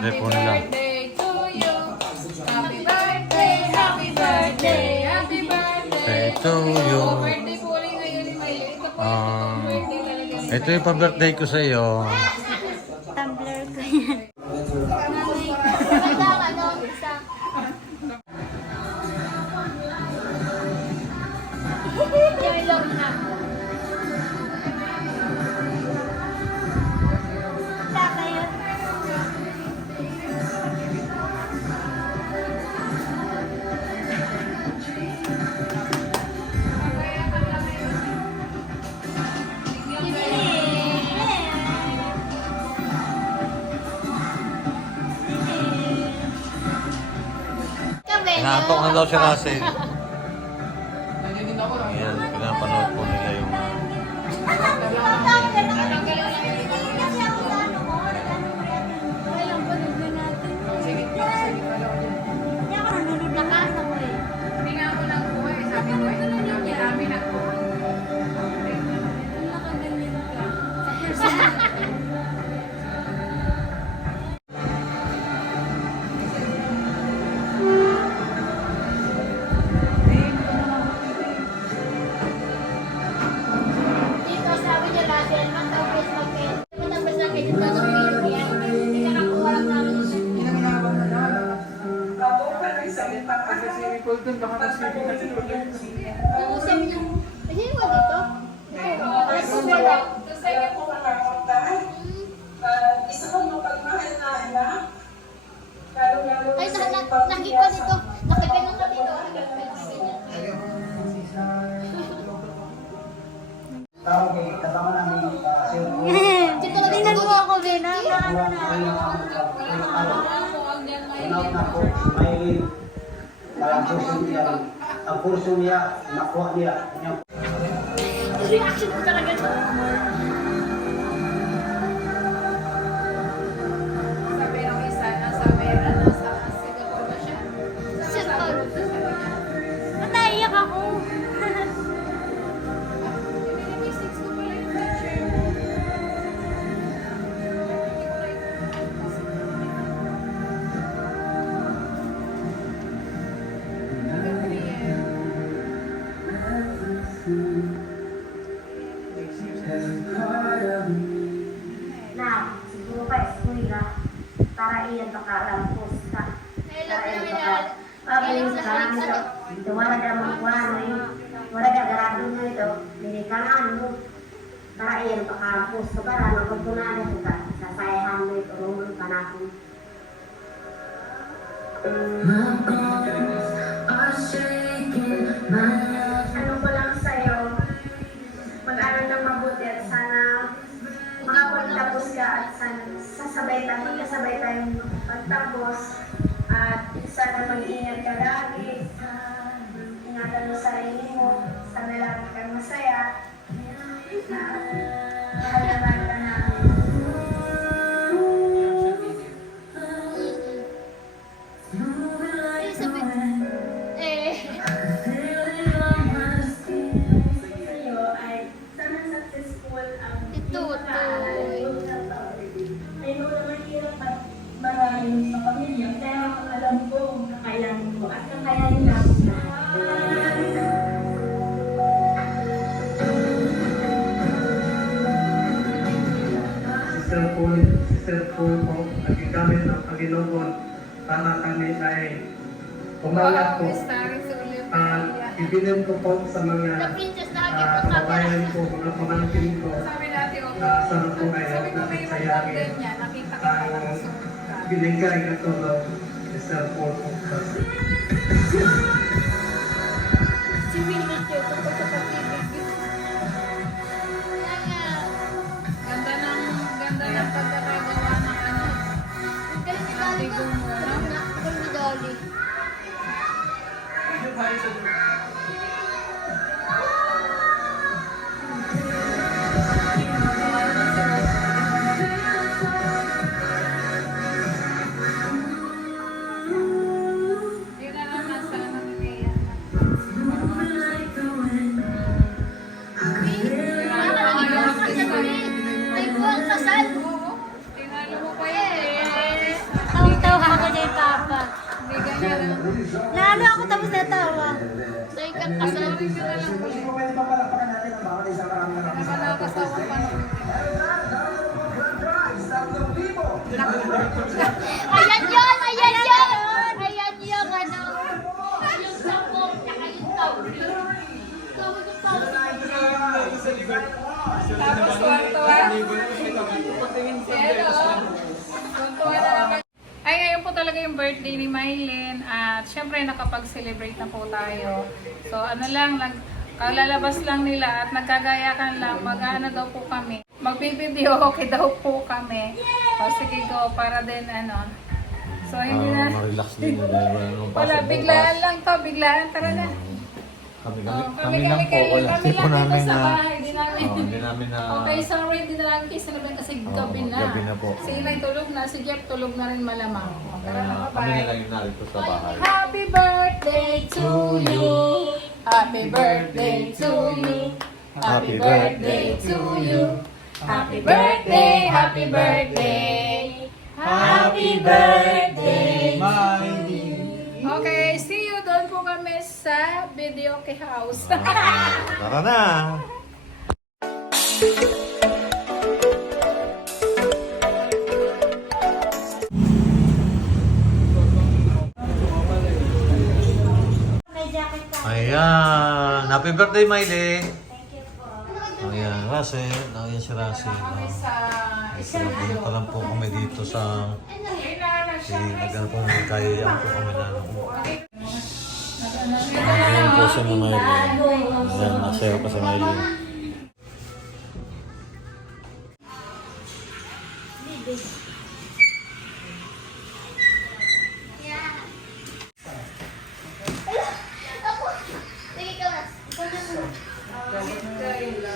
Nila. birthday to you. Happy birthday, happy birthday, happy birthday to you. Birthday po ngayon ni Mayle. Ito po yung birthday talaga ni ito yung pa-birthday ko sa iyo. Daw si Russell. May ang puso niya ang puso niya nakuha niya Reaction ko talaga to. Sabi ng isa, nasa Vera, ito. Ito wala ka magkuhan. Wala ka garado mo ito. Hindi ka na ano. Para iyan makalampos ka para magkukunan ka. Sasayahan mo ito. Rumon ka na ako. Ano ko lang sa'yo, mag-aral ng mabuti at sana makapagtapos ka at sana sasabay tayo, magkasabay tayong pagtapos sana mag-ingat ka lagi. Po at gamit ng Panginoon. Para kami ay umangat po. Sa at ibinin ko po sa mga uh, kababayan ko, mga pamangkin ko na sana po ay sabi ko may sayangin din niya, nakita ko pa lang sa binigay na tulong sa cellphone po. Si Willie Joe, kapag sa pag-ibig. Kaya nga, Ganda ng, ganda ng pagkakagawa Dolly ko. Ang galing ni Dolly. Ano. Ay, buwang kasal. Tinalo mo pa yun eh. Lalo ako tapos natawa. Ikang kasal. Hindi po pwede pa palakpakan natin ang bawat isang maraming maraming. Nakakasawa pa naman. Ayan yun! Ayan yun! Ayan yung ano. Yung sabog, tsaka yung tawri. Tawag yung tawri. Tapos tuwan-tuwa. Hello. Tuwan-tuwa na naman. Ay, ngayon po talaga yung birthday ni Mylene at syempre nakapag-celebrate na po tayo. So ano lang, nag, kalalabas lang nila at nagkagayakan lang, mag-ano daw po kami. Magbibideo okay daw po kami. O sige go, para din ano. So hindi na, Ah, ma-relax din nila. Ano, wala, biglaan lang to, biglaan, tara na. Kami, Oh, kami, kami, lang po. Wala. kami Hindi po lang dito namin sa na... bahay, di namin. Oh, hindi namin na... Okay, sorry, hindi na lang kayo sinabi kasi Oo, gabi na. gabi na po. Si Inay tulog na, si Jeff tulog na rin malamang. O, Tara na, Kaya kami na lang bye-bye. yung narito sa bahay. Happy birthday to you. Happy birthday to you. Happy birthday to you. Happy birthday, happy birthday. Happy birthday. Okay, see sa video kay house. Tara na! Jacket ka. Ayan! Happy birthday, Miley! Thank you po. Ayan, Russell. Ayan si Russell. kami sa Ito, punta lang po kami dito sa... Si, nagano po, kayayaan po kami na ano. Ayan po si Miley. Ayan, nasayo pa Mas. Ikaw na muna.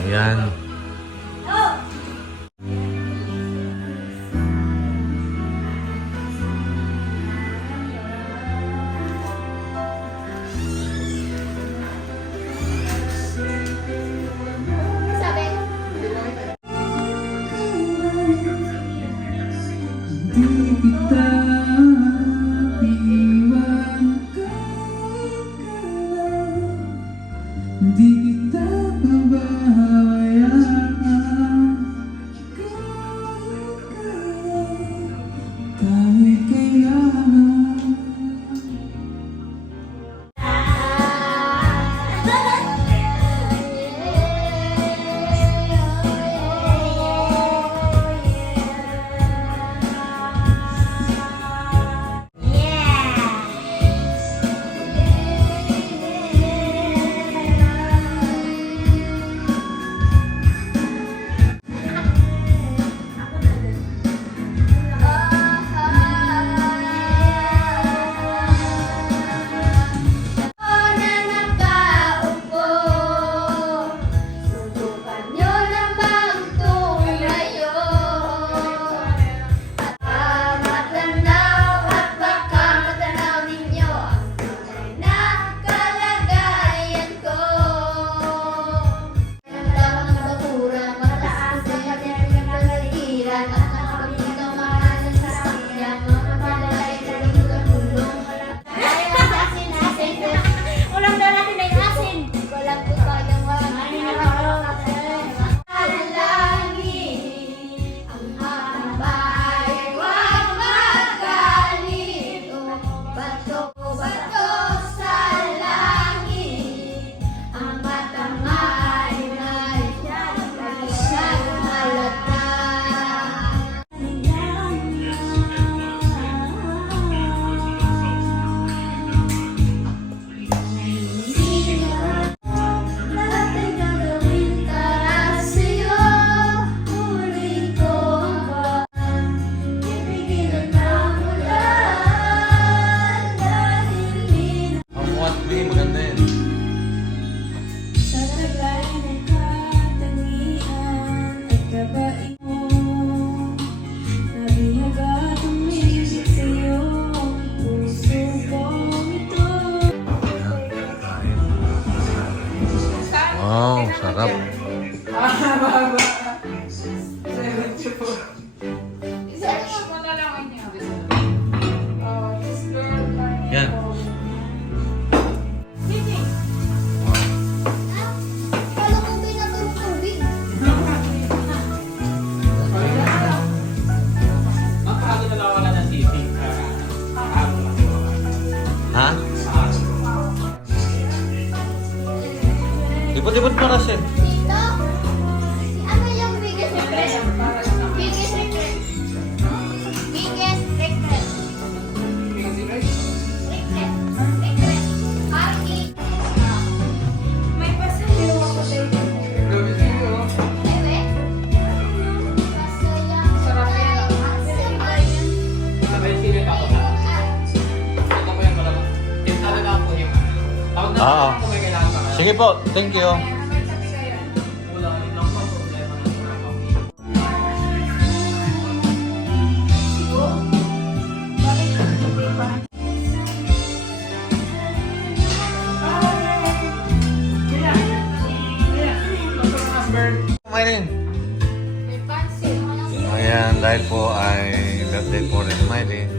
Ayan. away. Wow, sarap. Ah, baba. 74. Mo kasi. Tito, ano yung biggest regret? Biggest regret. Biggest regret. Regret. Regret. Arki. May pasayo ako sa. Ewe. Masaya. Oo. Sige po, thank you. Dahil po ay birthday po rin ni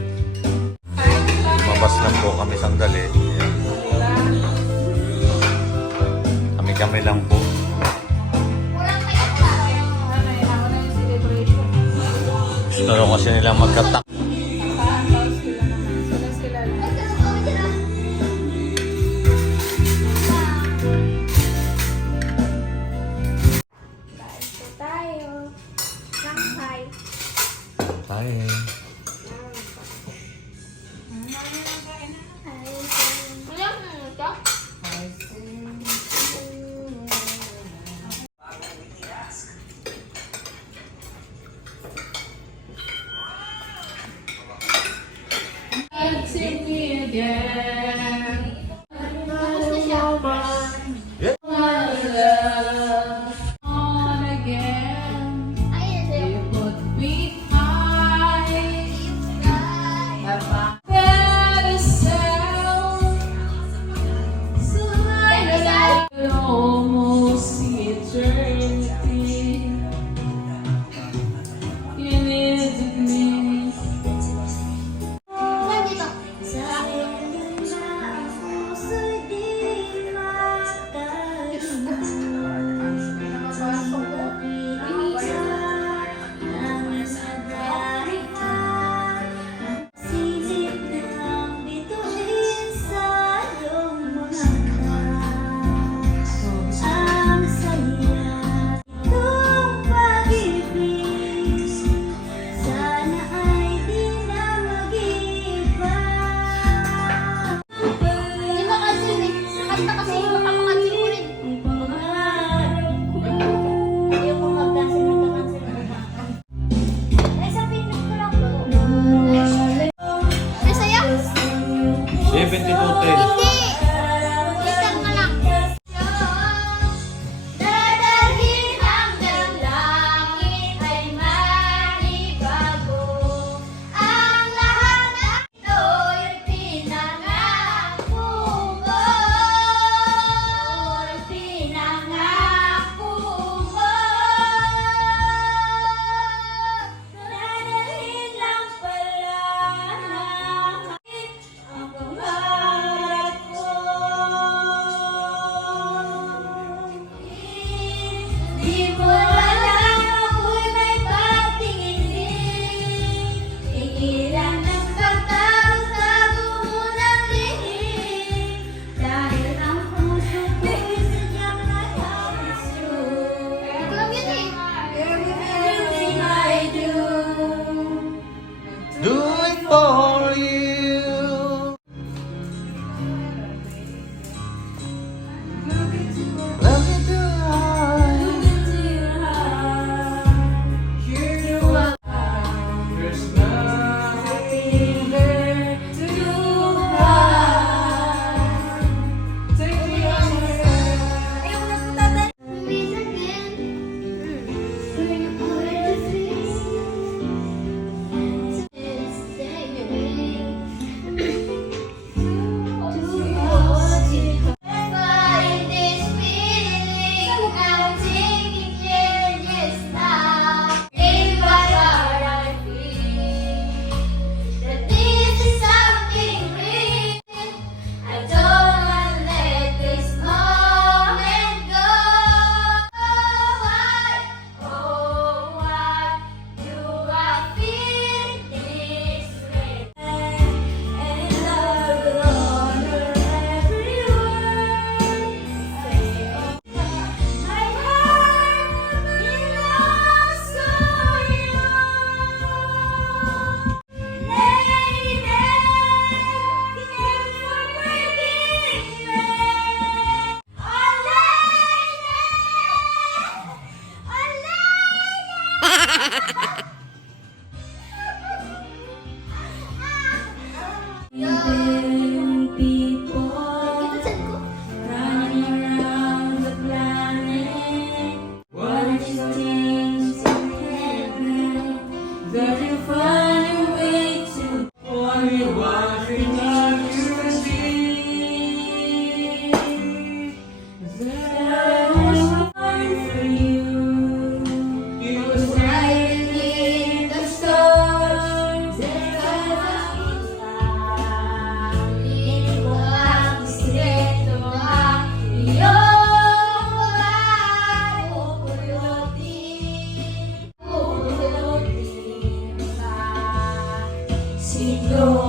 Signor.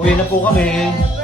Uwi na po kami.